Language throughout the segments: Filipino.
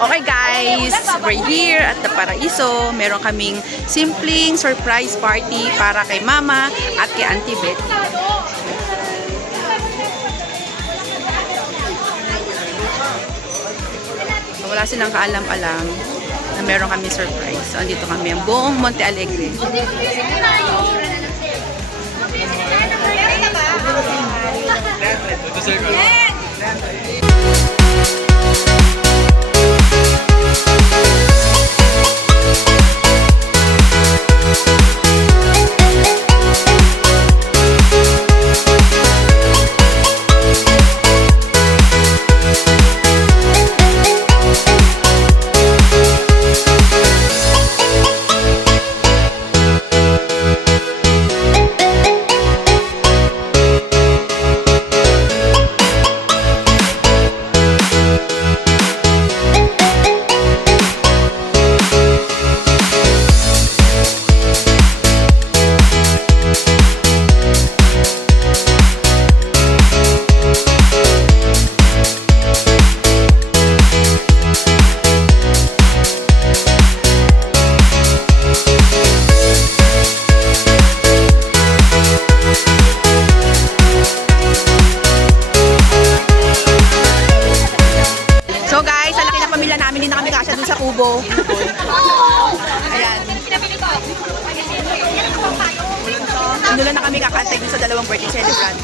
Okay guys, we're here at the Paraiso. Meron kaming simpleng surprise party para kay Mama at kay Auntie Betty. Wala silang kaalam-alam na meron kami surprise. So, andito kami ang buong Monte Alegre. Kubo. Ayan. Ano na kami kakantay sa dalawang birthday celebrant.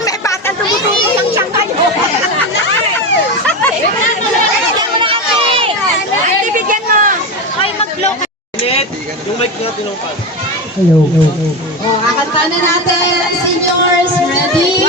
May batang tumutubo ng tiyangka nyo. Bibigyan mo. Ay, mag-blow ka. Yung mic na tinupad. Hello. Oh, kakanta na natin. Seniors, ready?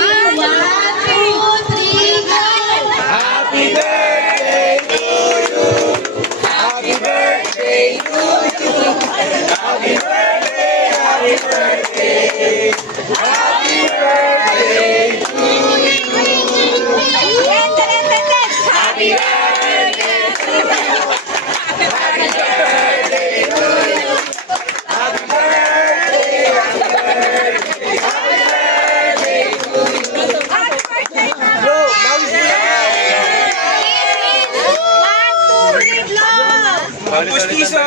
Walang pustiso!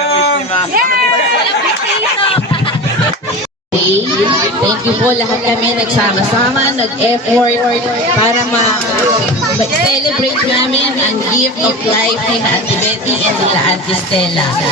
Thank you po lahat kami nagsama-sama, nag-effort para ma-celebrate namin ang gift of life ni Auntie Betty and nila Auntie Stella.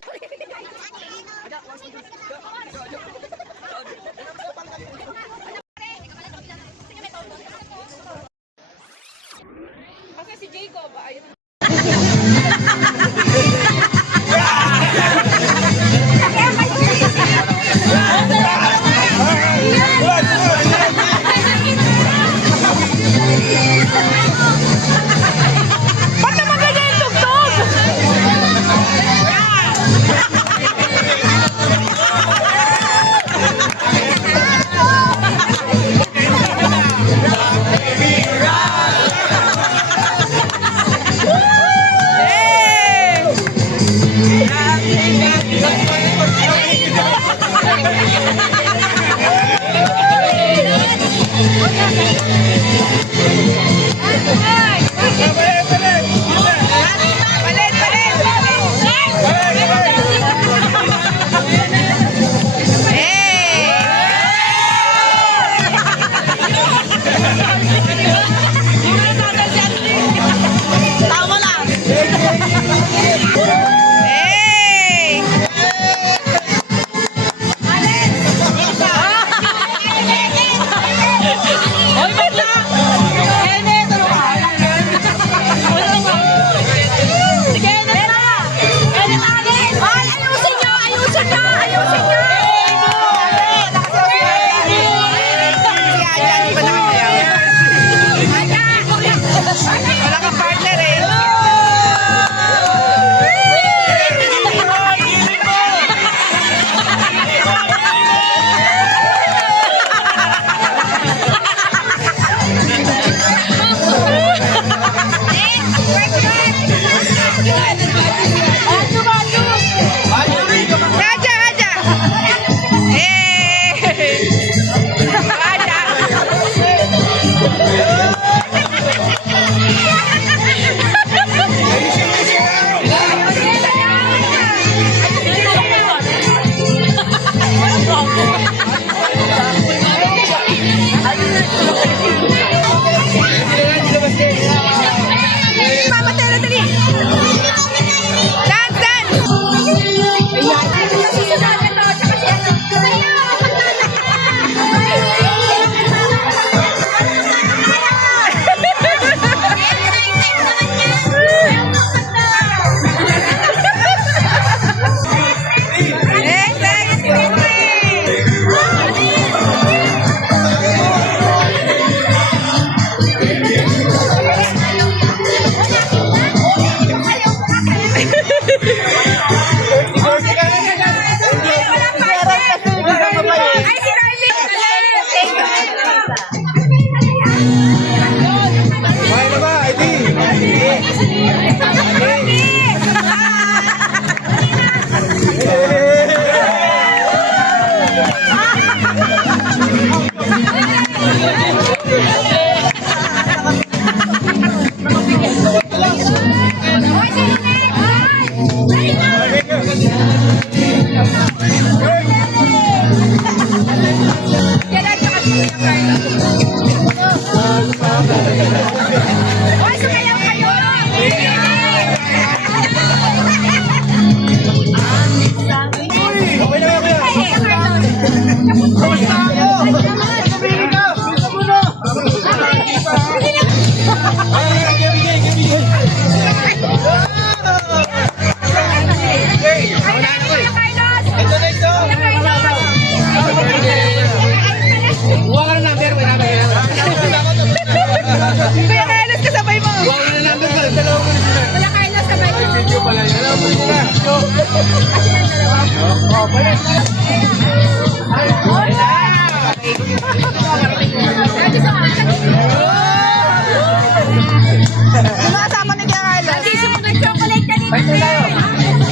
Sumasama ni Kuya Carlos. Hindi sumunod chocolate kanina. Pwede tayo.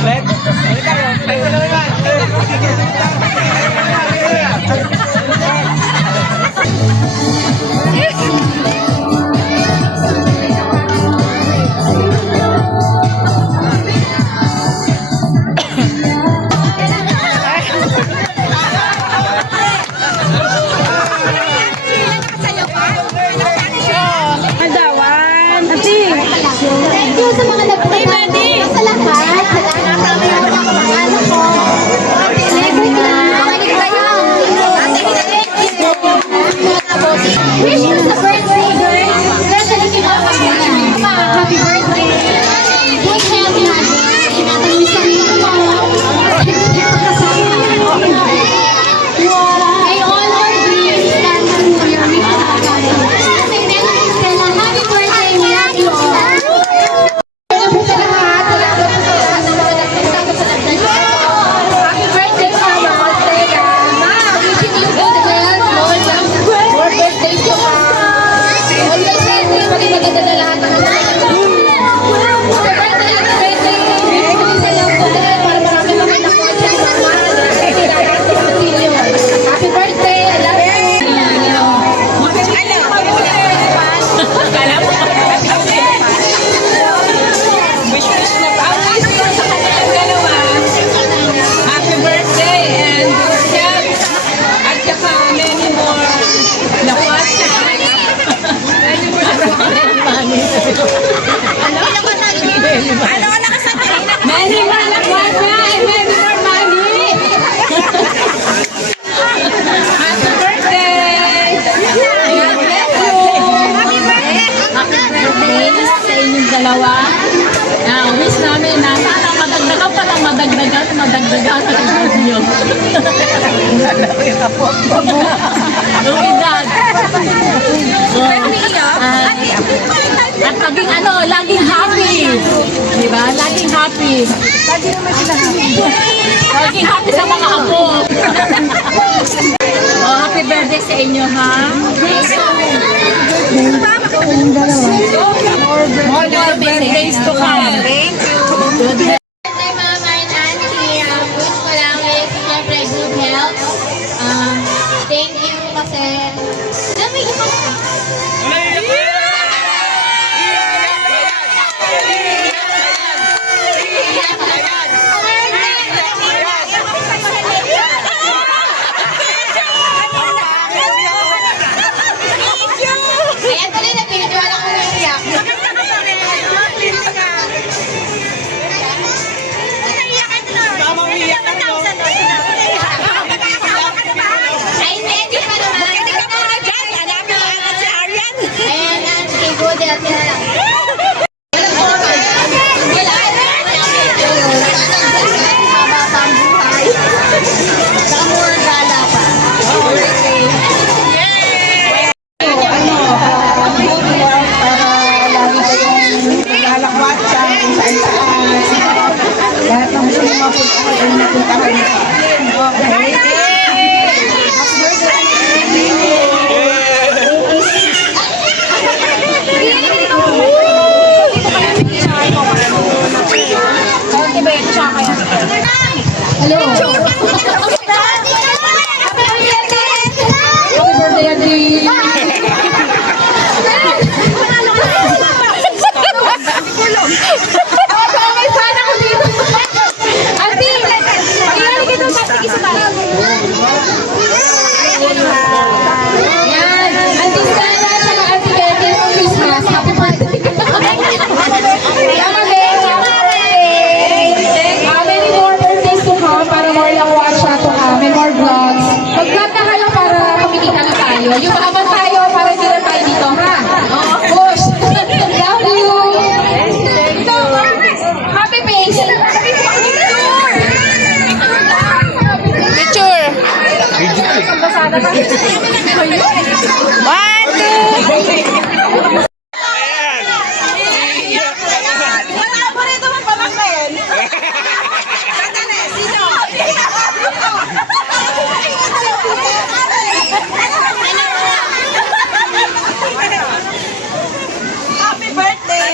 Pwede tayo. Pwede naman. inyo, ha? More birthdays to come. Thank you. Birthday, Mama and Auntie. Wish ko lang ulit, siyempre, good health. Thank you kasi... Dami ko Ayan tuloy na video, alam ko yung iyak. Ay, hindi pa naman. Ayan, Auntie, good health na lang. Wala. Haba pang buhay. Saka more gala pa. Lalakwat siya kung saan-saan. Lahat ng gusto mo mapuntahan ay napuntahan niyo. Okay. Hello. Happy birthday, Adi. Yan. Auntie Stella, tsaka Auntie Betty, Christmas. Happy birthday. Many more birthdays to come para more lang watch na to kami, more vlogs. Mag-vlog na kayo para kumikita na tayo. Yung maaman tayo para hindi na tayo dito, ha? Push! Love you! Happy face! Picture! One, two! Happy birthday!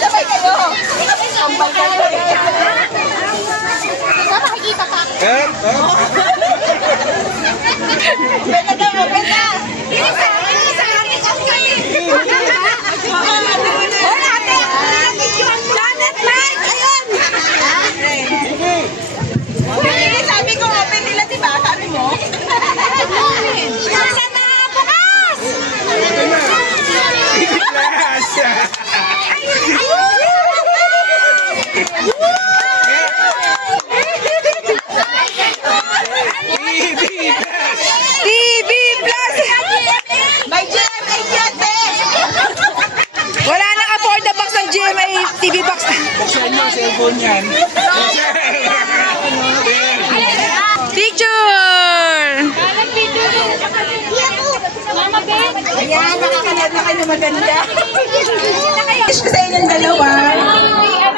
Sabay kayo! Sambal kayo! Makikita ka. Benta daw! Benta! Janet Mike! Ayun! Sabi ko, open nila, diba? Sabi mo? Saan na bukas? TV Plus! May GMA yan, wala nang afford na box ng GMA TV box. Buksan mo, cellphone yan. Picture! Mama, Ben. Ayan, nakakalat na kayo na maganda. Wish ko sa inyong dalawa.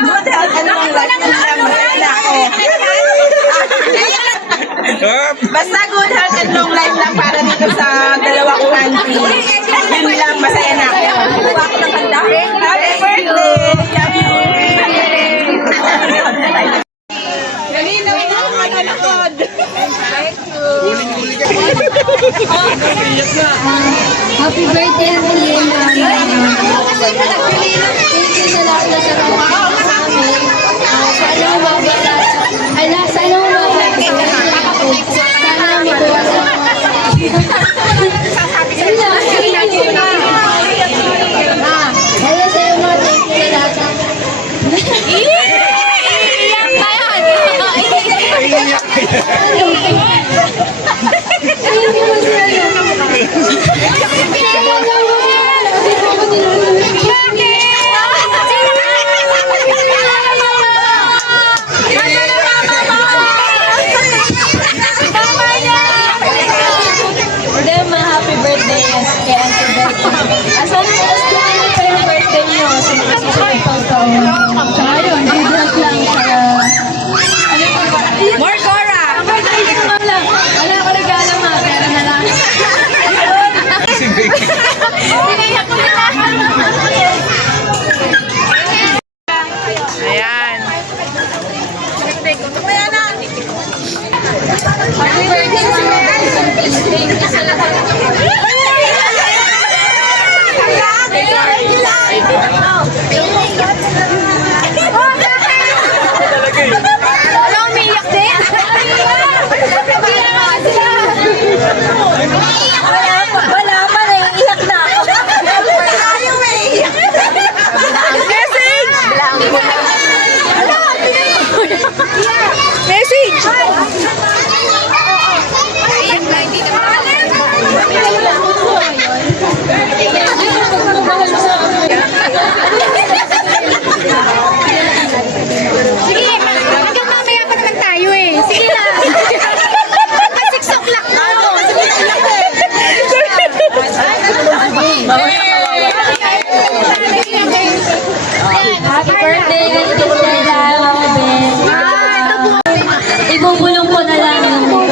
Good health, ano ang life na lang maganda ako. Basta good health and long life lang para dito sa dalawa kong auntie. Yun lang, masaya na ako. Happy birthday! Happy birthday! Kanina ko na manonood. Happy birthday, Auntie Emma. Thank you sa lahat na sa namin. Sana mabala. Sana mabala. Sana mabawasan mo. Hello sa iyo, mga thank you sa lahat. Iiyak pa Happy birthday kay Auntie Betty. Asan mo pa yung birthday niyo? Susunod pang taon. Tsaka yun, good luck lang para ano Happy birthday sa mga thank you sa lahat. Wala umiyak din? Wala pa, naiiyak na ako. Ayaw maiiyak. Message! Message! Naiiyak na, hindi Sige, hanggang mamaya pa naman tayo eh. Sige na. Pag 6 o'clock na. Happy birthday, Stella, ibubulong ko na lang yung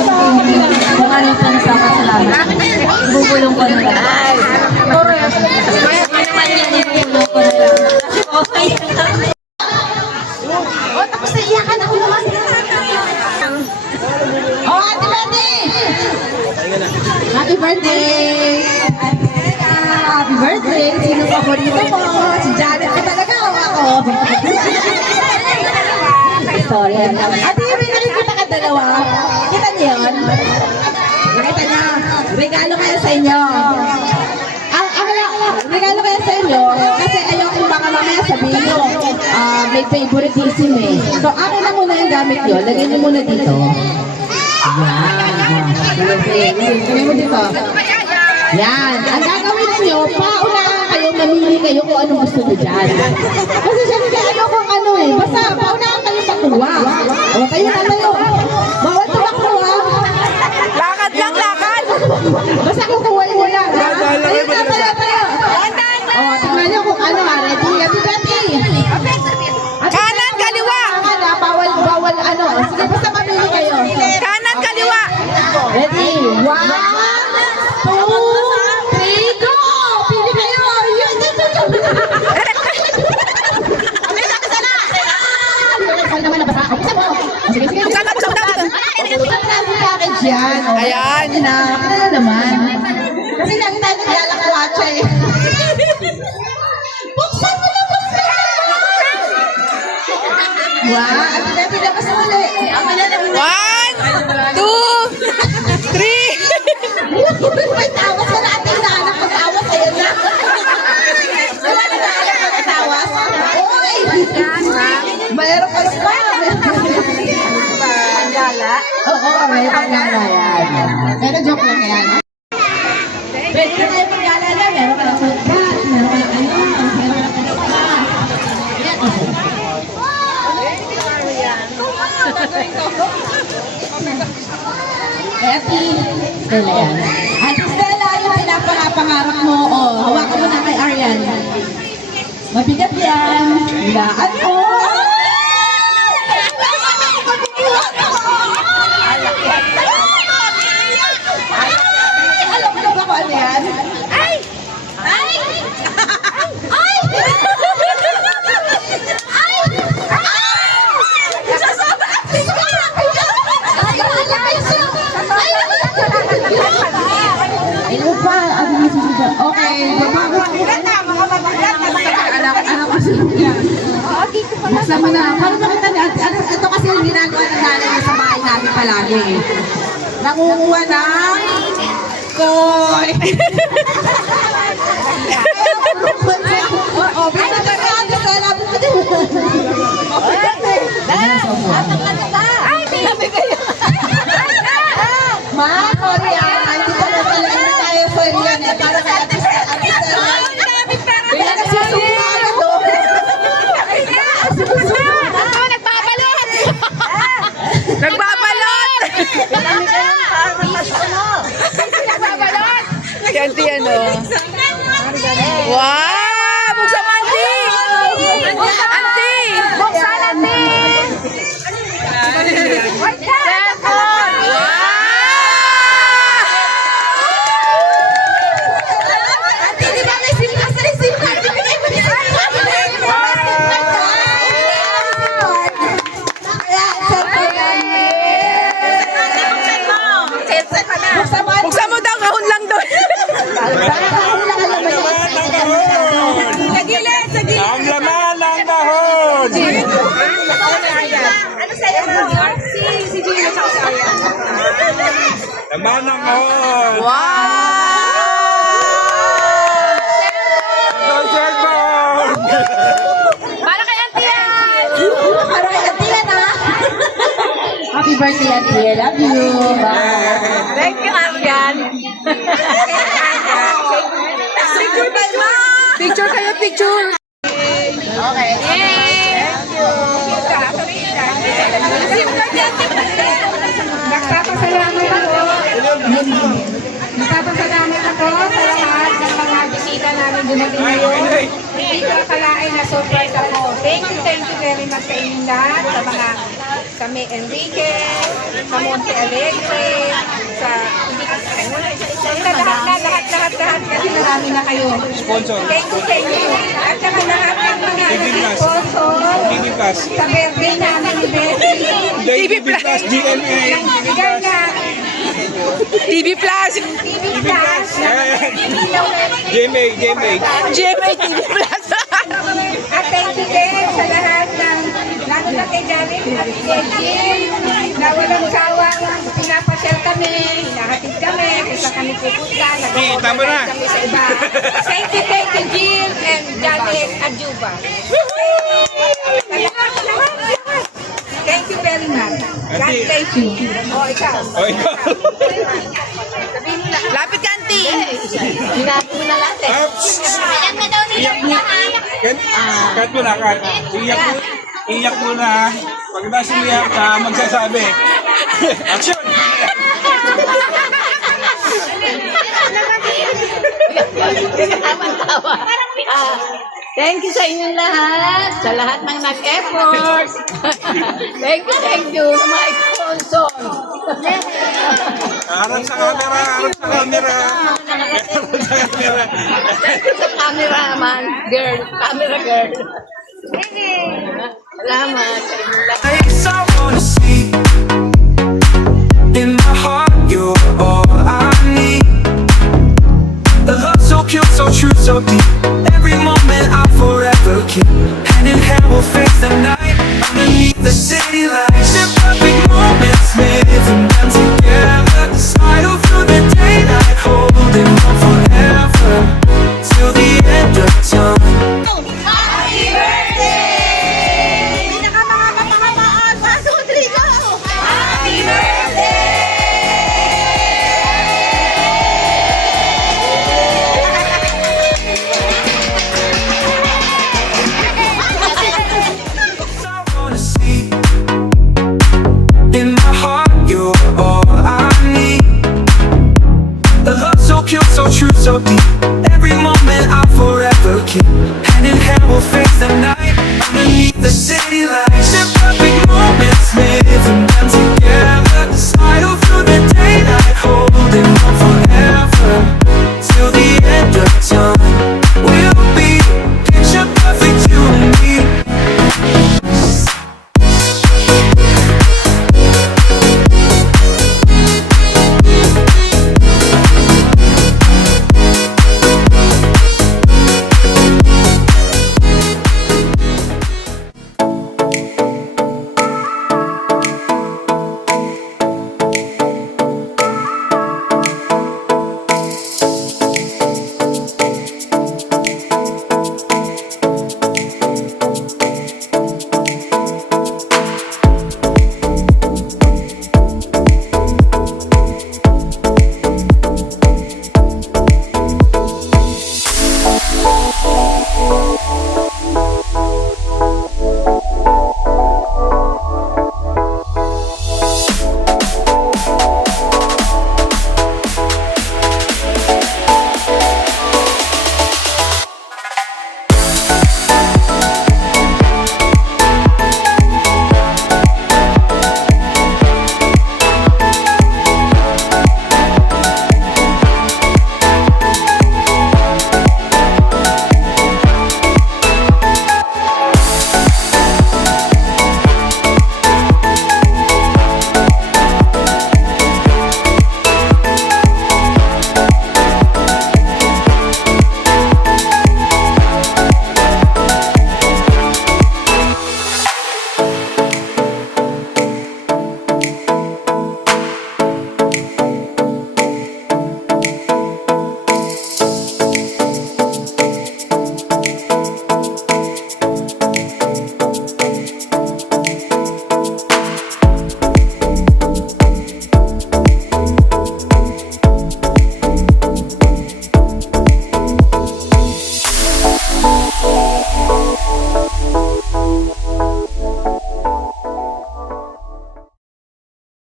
kung ano pa nasakasalamat. Ibubulong ko na lang. Ano man yun, ibubulong ko na lang. Okay. Oh, tapos naiiyakan ako naman. Oh, Ate Betty! Happy birthday! Happy birthday! Sino paborito mo? Si Janet ka talaga o ako? Sorry. Ate, may nakikita ka dalawa. Kita niyo yun? Nakita niyo? Regalo kayo sa inyo. Regalo kayo sa inyo kasi ayoko baka mamaya sabihin nyo may favoritism eh. So, akin na muna yung gamit nyo. Lagay nyo muna dito. Yan. Lagay mo dito. Yan. Ang gagawin nyo, paunahan kayo, mamili kayo kung anong gusto nyo dyan. Kasi syempre ayoko ano eh. Basta paunahan kayo makuha. O, kayo na tayo. Bawal tumakbo ha. Lakad lang, lakad. Basta kukuhain mo lang ha. Kayo na tayo. O, tingnan nyo kung ano ha. Ready? Happy Betty. Kanan, kaliwa. Bawal ano. Sige, basta mamili kayo. Kanan, kaliwa. Ready? 1, 2, 3, go! Pili kayo! Yun! Ano naman nabasa? Buksan mo! Sige, sige. Buksan mo, buksan mo. Buksan mo yung package yan. Ayan. Ano naman? Kasi lagi tayo naglalakwatsa eh. Buksan mo na! Buksan! Wow! At pinapilabas mo ulit. 1, 2, 3. May tawas ka na ating naanak pag-tawas. Ayan na. Wala na naanak pag-tawas. Uy! Mayroon ka pa. Panggala. Oo, may panggala yan. Pero joke lang yan. Pwede na tayo panggala na. Meron ka ng football. Meron ka ng ano. Meron ka ng ano pa. Yan. Happy Stella yan. Ate Stella, yung pinapangarap mo. Oh, hawakan mo na kay Arian. Mabigat yan. Hilaan mo. Alam mo na ba kung ano yan? Ay! Ay! Ay! Ano pa? Ano yung susunod? Okay. Anak kasi yan. Buksan mo na. Paano makita niya? Ito kasi yung ginagawa ng nanay niya sa bahay namin palagi eh. Nangunguha ng toy. Oo, pinatay ka ate sa labot ka din. Ay! Sabi kayo. Ma, sorry ah. Hindi ko na pala hindi tayo sorry yan eh. Para kay ate Stella. Kaya nagsusuka ka to. Nagbabalot! Nagbabalot! Nagbabalot! Ganti ano? Wow! Buksan mo, Auntie! Auntie! Buksan, Auntie! Cellphone! Wow! Auntie, di ba may SIM card? Asan yung SIM card? Bigay mo yung SIM card! Kaya, cellphone namin. Lamanang kahon. Ito ang cellphone. Para kay Auntie Yan! Para kay Auntie Yan, ha? Happy birthday, Auntie Yan. Love you. Bye. Thank you, Amgan. Picture kayo, picture. Okay. Nagpapasalamat ako. Nagpapasalamat ako sa lahat ng mga bisita namin dumating ngayon. Hindi ko akalain na surprise ako. Thank you very much sa inyong lahat. Sa May Enrique, sa Monte Alegre, sa lahat kasi marami na kayo. Sponsor. Thank you. At saka lahat ng mga TV Plus. sponsor TV Plus. sa birthday namin ni Betty. TV Plus, GMA. Bigay na TV Plus. TV Plus. GMA, GMA. GMA TV Plus. At thank you din sa lahat ng lalo na kay Janet at Jim na walang sawang pinapasyal kami, hinahatid kami, kung saan kami pupunta, Tama na. kami sa iba. Thank you Jim and Janet Adjuba. Thank you very much. God thank you. O, ikaw. O, ikaw. Lapit ka, Auntie. Hinahatid mo na lahat eh. Iyak mo. Cut mo na, cut. Iyak mo na. Pag nasiyak ka, magsasabi. Action! Thank you sa inyong lahat, sa lahat ng nag-effort. Thank you sa mga sponsor. Harap sa camera, harap sa camera. Harap sa camera. Thank you sa cameraman, camera girl. Salamat sa inyong lahat. I wanna see